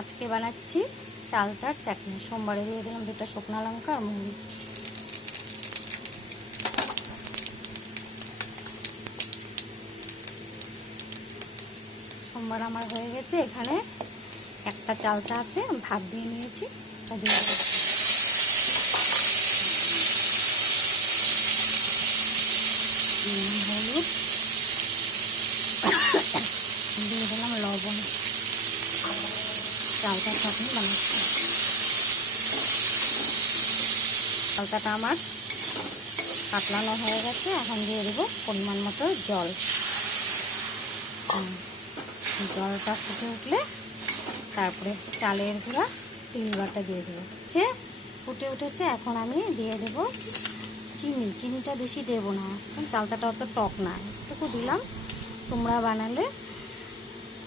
আজকে বানাচ্ছি চালতার চাটনি। সোমবারে দিয়ে দিলাম 2টা শুকনো লঙ্কা আর মুড়ি। সোমবার আমার হয়ে গেছে। এখানে একটা চালতা আছে, ভাত দিয়ে নিয়েছি, এটা দিয়ে হলুদ দিয়ে দিলাম, লবণ। চালতার চাটনি বানাচ্ছি। চালতাটা আমার কাটলানো হয়ে গেছে। এখন দিয়ে দেবো পরিমাণ মতো জল। জলটা ফুটে উঠলে তারপরে চালের গুঁড়া, তিল বাটা দিয়ে দেবো। ফুটে উঠেছে, এখন আমি দিয়ে দেবো চিনি। চিনিটা বেশি দেবো না, চালতাটা অত টক না, একটুকু দিলাম। তোমরা বানালে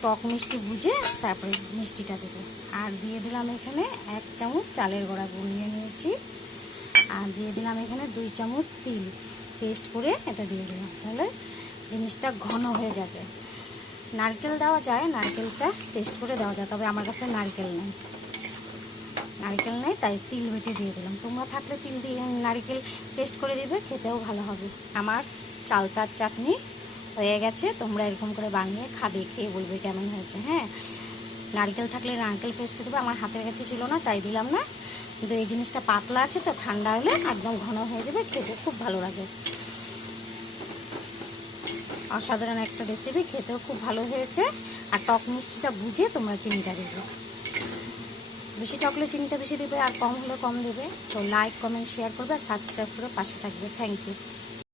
টক মিষ্টি বুঝে তারপরে মিষ্টিটা দেবো। আর দিয়ে দিলাম এখানে 1 চামচ চালের গুঁড়া গুলিয়ে নিয়েছি। আর দিয়ে দিলাম এখানে 2 চামচ তিল পেস্ট করে এটা দিয়ে দিলাম। তাহলে জিনিসটা ঘন হয়ে যাবে। নারকেল দেওয়া যায়, নারকেলটা পেস্ট করে দেওয়া যায়, তবে আমার কাছে নারকেল নেই, তাই তিল বেটে দিয়ে দিলাম। তোমরা থাকলে তিল দিয়ে নারকেল পেস্ট করে দিবে, খেতেও ভালো হবে। আমার চালতার চাটনি হয়ে গেছে। তোমরা এরকম করে বানিয়ে খাবে, খেয়ে বলবে কেমন হয়েছে। হ্যাঁ, নারকেল থাকলে নারকেল পেস্ট দেবে, আমার হাতের কাছে ছিল না তাই দিলাম না। কিন্তু এই জিনিসটা পাতলা আছে তো, ঠান্ডা হলে একদম ঘন হয়ে যাবে, খেতে খুব ভালো লাগে। অসাধারণ একটা রেসিপি, খেতেও খুব ভালো হয়েছে। আর টক মিষ্টিটা বুঝে তোমরা চিনিটা দেবে। বেশি টক হলে চিনিটা বেশি দেবে, আর কম হলে কম দেবে। তো লাইক, কমেন্ট, শেয়ার করবে, আর সাবস্ক্রাইব করে পাশে থাকবে। Thank you.